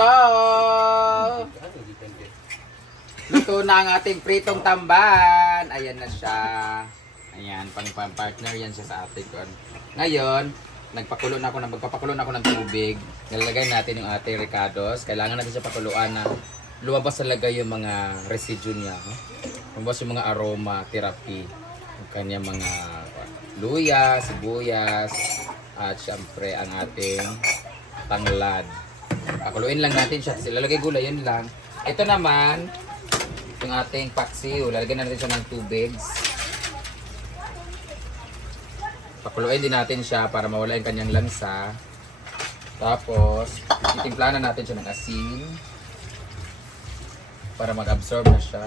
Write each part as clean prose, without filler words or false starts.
So, luto na ang ating pritong tamban. Ayan na siya. Ayan, pang-partner yan siya sa ating kon. Ngayon, magpakulo na ako ng tubig. Nilalagay natin yung ating ricados. Kailangan natin siya pakuluan na lumabas talaga yung mga residue niya. Lumabas yung mga aroma, therapy. Yung kanyang mga luya, sibuyas, at syempre ang ating tanglad. Pakuluin lang natin siya. Ilalagay gulay, yun lang. Ito naman, yung ating paksiw. Lalagyan natin siya ng tubig. Pakuluin din natin siya para mawala yung kanyang lansa. Tapos, itimplahan na natin siya ng asin para mag-absorb na siya.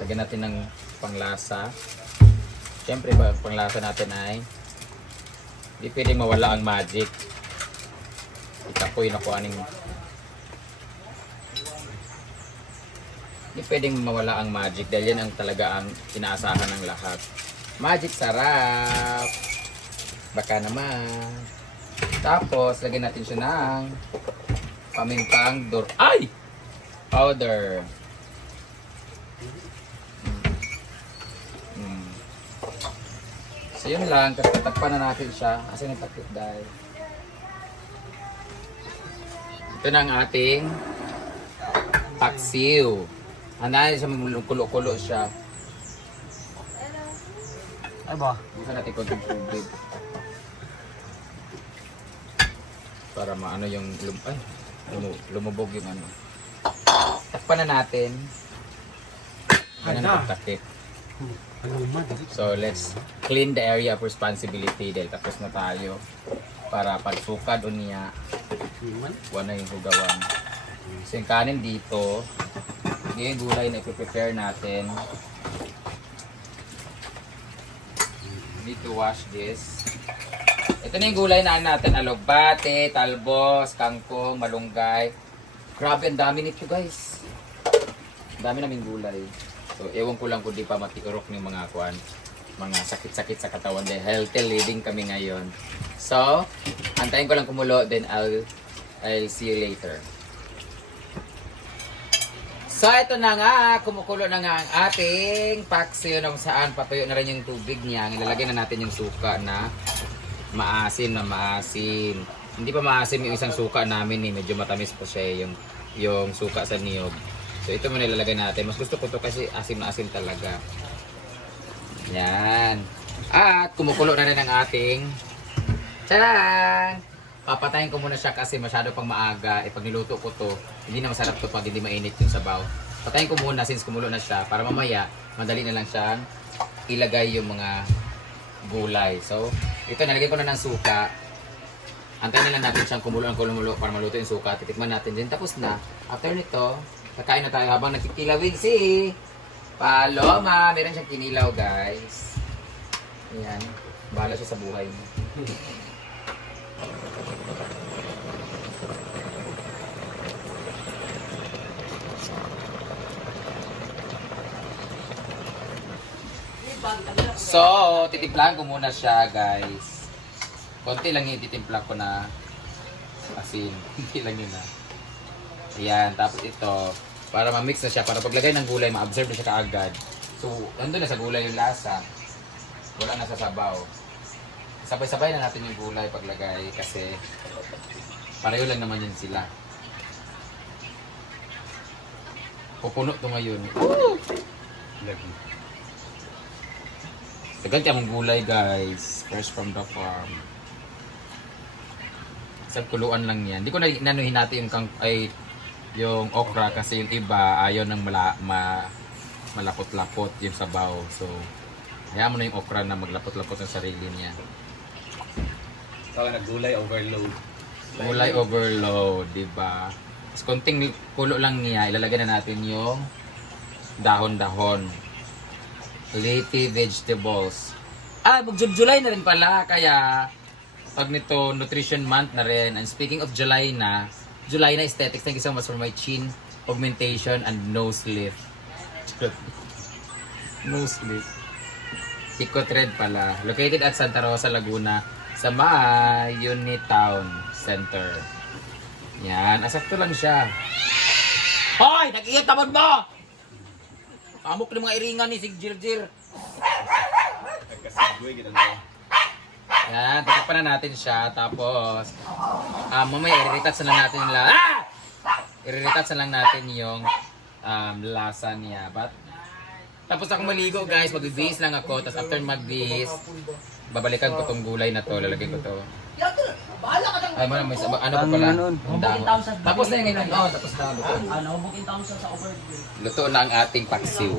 Lagyan natin ng panglasa. Siyempre, panglasa natin ay hindi pwedeng mawala ang magic. Itapoy na ko aning hindi pwedeng mawala ang magic dahil yan ang talaga ang inaasahan ng lahat. Magic sarap! Baka naman. Tapos, lagyan natin siya ng pamintang powder. So, yun lang. Tatakpan na natin siya. Kasi nagtakit dahil. Ito na ang ating paksiw. Handahan siya, kulo-kulo siya. Ay ba? Bukan natin konting tubig. Para maano yung lumubog yung ano. Takpan na natin. Ganun ang pagtakip. So let's clean the area of responsibility dahil tapos na tayo. Para pagsukad o niya, wala yung hugawan. So yung kanin dito, yung gulay na i-prepare natin. Need to wash this. Ito na yung gulay na natin. Alogbate, talbos, kangkong, malunggay. Grabe, ang dami nito guys. Ang dami naming gulay. So, ewan ko lang kung di pa matikurok ng mga kuan. Mga sakit-sakit sa katawan. Dahil healthy living kami ngayon. So, antayin ko lang kumulo. Then I'll see you later. So, ito na nga, kumukulo na nga ang ating paksiw na kung saan patuyo na rin yung tubig niya. Ilalagay na natin yung suka na maasim. Hindi pa maasim yung isang suka namin medyo matamis pa siya yung suka sa niyog. So, ito muna ilalagay natin. Mas gusto ko to kasi asim na asim talaga. Yan. At kumukulo na rin ang ating charan! Papatayin ko muna siya kasi masyado pang maaga. Pag niluto ko to, hindi na masarap to pag hindi mainit yung sabaw. Patayin ko muna since kumulo na siya para mamaya madali na lang siyang ilagay yung mga gulay. So, ito nalagay ko na ng suka. Antayin na lang natin siyang kumulo para maluto yung suka. Titikman natin din. Tapos na. After nito, kakain na tayo habang nagkikilawin si Paloma. Meron siyang kinilaw guys. Ayan. Bahala siya sa buhay niya. So, titimplahan ko muna siya guys. Konti lang yung titimpla ko na asin. Hindi lang yun na. Ayan, tapos ito, para ma-mix na siya, para paglagay ng gulay, ma-absorb na siya kaagad. So, nandun na sa gulay yung lasa. Wala na sa sabaw. Sabay-sabay na natin yung gulay paglagay kasi pareho lang naman yun sila. Pupuno to ngayon. Lagi. Ganti ang gulay guys. Fresh from the farm. Isang kuluan lang yan. Hindi ko na inanuhin natin yung okra kasi yung iba ayaw ng malapot-lapot yung sabaw. So, hayaan mo na yung okra na maglapot-lapot ng sarili niya. Tawag na gulay overload. Gulay overload, diba? Tapos konting kulo lang niya, ilalagay na natin yung dahon-dahon. Leafy vegetables. July na rin pala, kaya pag nito nutrition month na rin. And speaking of July na Aesthetics, thank you so much for my chin augmentation and nose lift. Nose lift. Ikot Red pala. Located at Santa Rosa, Laguna. sa may Unitown Center. Yan, asakto lang siya. Hoy! Nag-iit tamad mo! Amok ng mga iringan ni Sig Jirjir. Nagkasigwe, gano'n na. Yan, titikpan na natin siya. Tapos, mamaya i-retouch na lang natin yung i-retouch na lang natin yung lasa niya. But, tapos ako maligo guys, mag-bihis lang ako. Tapos after mag-bihis, babalikan ko tong gulay na to. Lalagyan ko to. Ay, may ano pa pala? Ang damo. Tapos na yung ngayon. Oh, tapos na. Luto. Booking 1,000 sa overview. Luto na ang ating paksiw.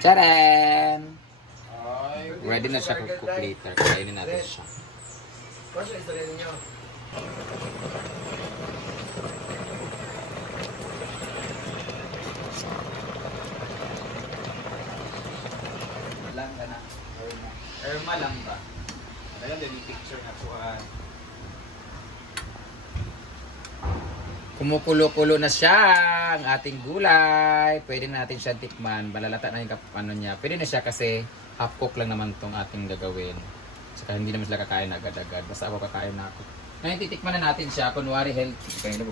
Charan! Ready na siya cook later. Kainin natin siya. Lang ka na. Erma lang ba? Kaya din yung picture na po. Kumukulo-kulo na siya ang ating gulay. Pwede na natin siya tikman. Balalata na yung ano niya. Pwede na siya kasi half cook lang naman tong ating gagawin. Saka hindi naman sila kakain agad-agad. Basta ako kakain na ako. Ngayon titikman na natin siya. Kunwari healthy. Kaya na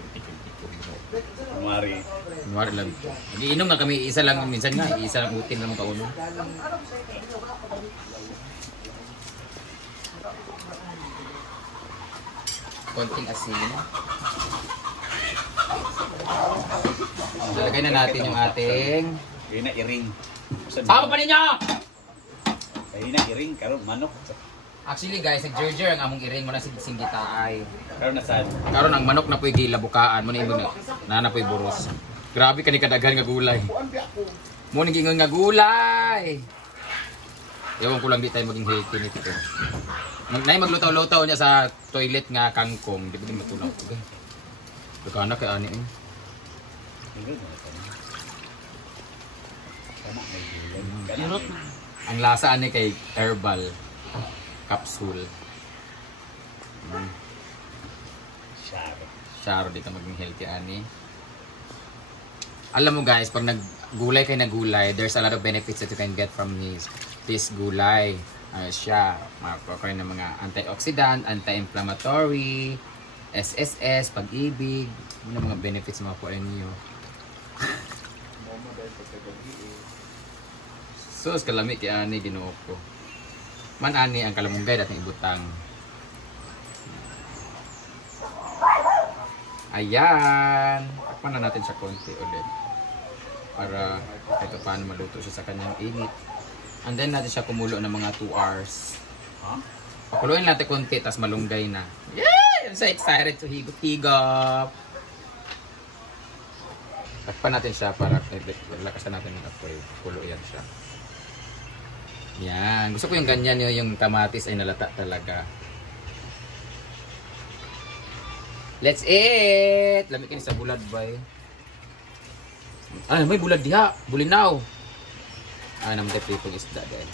Mari. Kunwari lang. Mag-iinom nga kami. Isa lang. Minsan nga. Isa lang utin lang kauno. Konting asin. Lalagay na natin yung ating... Kaya na iring. Sama pa ninyo! Kaya na iring. Karon manok. Actually guys, nag-jerjer ang among iring mo na singgita ay. Karon na saan? Karon ang manok na po'y gilabukaan mo na ibig na po'y buros. Grabe ka ni kadaghan nga gulay. Mo ni gingon nga gulay. Ewan ko lang di tayo maging healthy nito. Nay maglutaw-lutaw niya sa toilet nga kangkong, di ba din matulaw ko. Dagana kay ani eh. Ang lasa ani kay herbal capsule. Sharo di ka maging healthy ani. Alam mo guys, pag naggulay kay nagulay, there's a lot of benefits that you can get from this gulay. Siya, makakuha ng mga antioxidant, anti-inflammatory, SSS, pag-ibig, yun ang mga benefits na makuha niyo. Sus, kalami kaya ani ginuo ko. Man ani ang kalamunggay dating ibutang. Ayan. Takpan na natin siya konti ulit. Para kahit paano maluto siya sa kanyang init. And then natin siya kumulo ng mga 2 hours. Pakuluin natin konti, tas malunggay na. Yay! I'm so excited to higop-higop. Takpan natin siya para lakasan natin ng apoy. Kulo yan siya. Yan. Gusto ko yung ganyan yung kamatis ay nalata talaga. Let's eat! Lamikin sa bulad bay. Ay, may bulad diha. Bulinaw. Ay, naman tayo pritong isda dahil.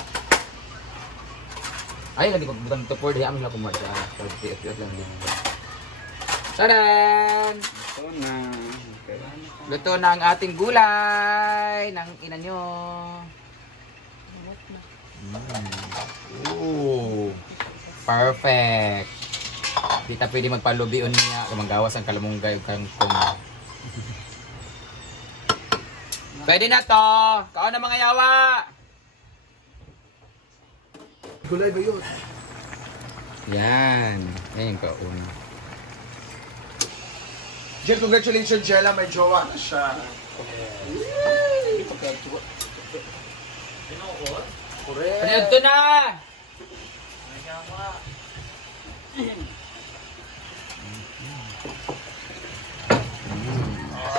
Ay, lagi pagbutang ito for diha. Amin lang kumadya. Pag-tiot-tiot lang din. Tadan! Ito na. Luto na ang ating gulay ng ina nyo. Ooh, perfect. Di ta pwede magpalubion niya. Maggawas ang kalamunggay o kangkong. Pwede na to. Kaon na mga yawa. Gulay ba yun? Yan. Yan yung kaon. Jill, congratulations, Jella. May jowa na siya. Ano ito na?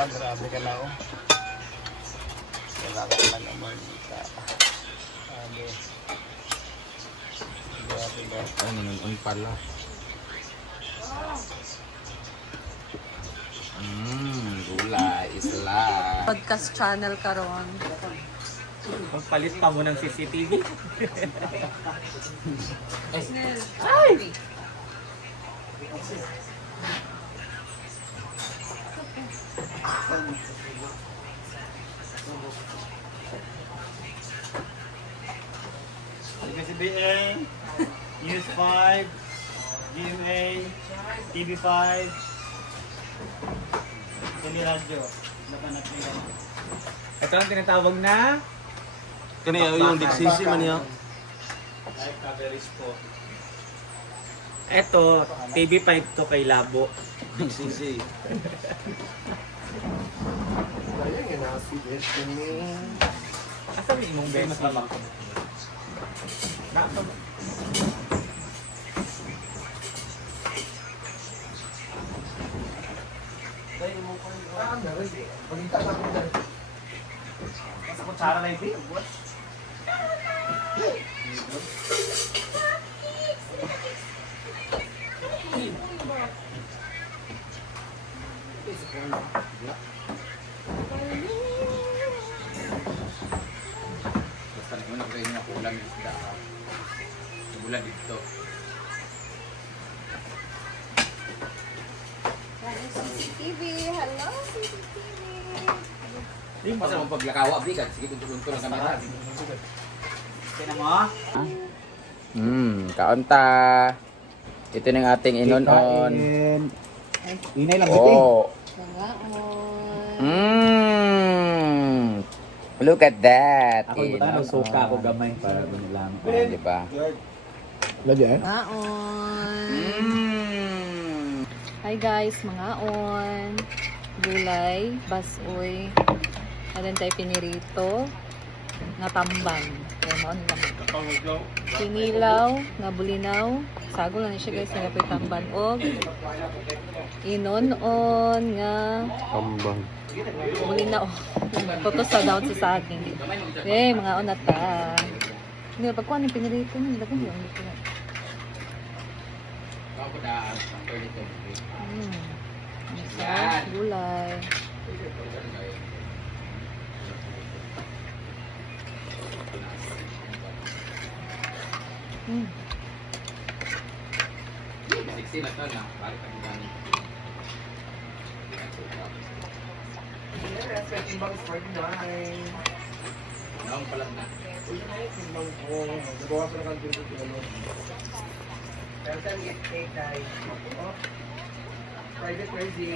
Grabe ka na, oh. Grabe ka naman. Ay, nanunon pala. Gulay, isla. Podcast channel karon. Magpalit pa mo ng CCTV. Kasi BN, News 5, GMA, TV5, Teleradyo. Laban natin yan. Ito ang tinatawag na Kani yung digsisi man niya. live coverage po. Ito, TV5 to kay Labo. Digsisi. Ayun nga na, si Besh kami. Asa mo imong best? Ah, meron. Pagkita na ako dyan. Sa kutsara na ito. Basta nagmuna ko sa inyo ako ulam yung isda. Ulam dito. CCTV. Hello, CCTV. Hindi mo sa mga paglakawa, bigan. Sige, tunto-tunto lang kami. Kaya mo? Kaunta. Ito na yung ating inon-on. Inay lang Oh. Mangaon. Look at that. Ako yung buta, suka ako gamay para lang. Di ba? Lagyan. Mangaon. Hi guys, mangaon. Gulay, basoy. Meron tayo pinirito. Nga tamban. Kaya mo ano naman. Pinilaw, nga bulinaw. Sago lang siya guys, nga po tamban. O inon-on nga Tambang. bulinaw. Toto sa daw sa saging. Eh, mga onata. Hindi, pagkuhan yung pinirito niya. Lagyan yung dito na. Ako na ang toilet. Yan. Gulay. Siksi na to na. Balik ang ganun. Timbang is 49. Naong pala na. Timbang ko. Nabawasan na kang dito kilo. Pero time get cake guys. Private crazy.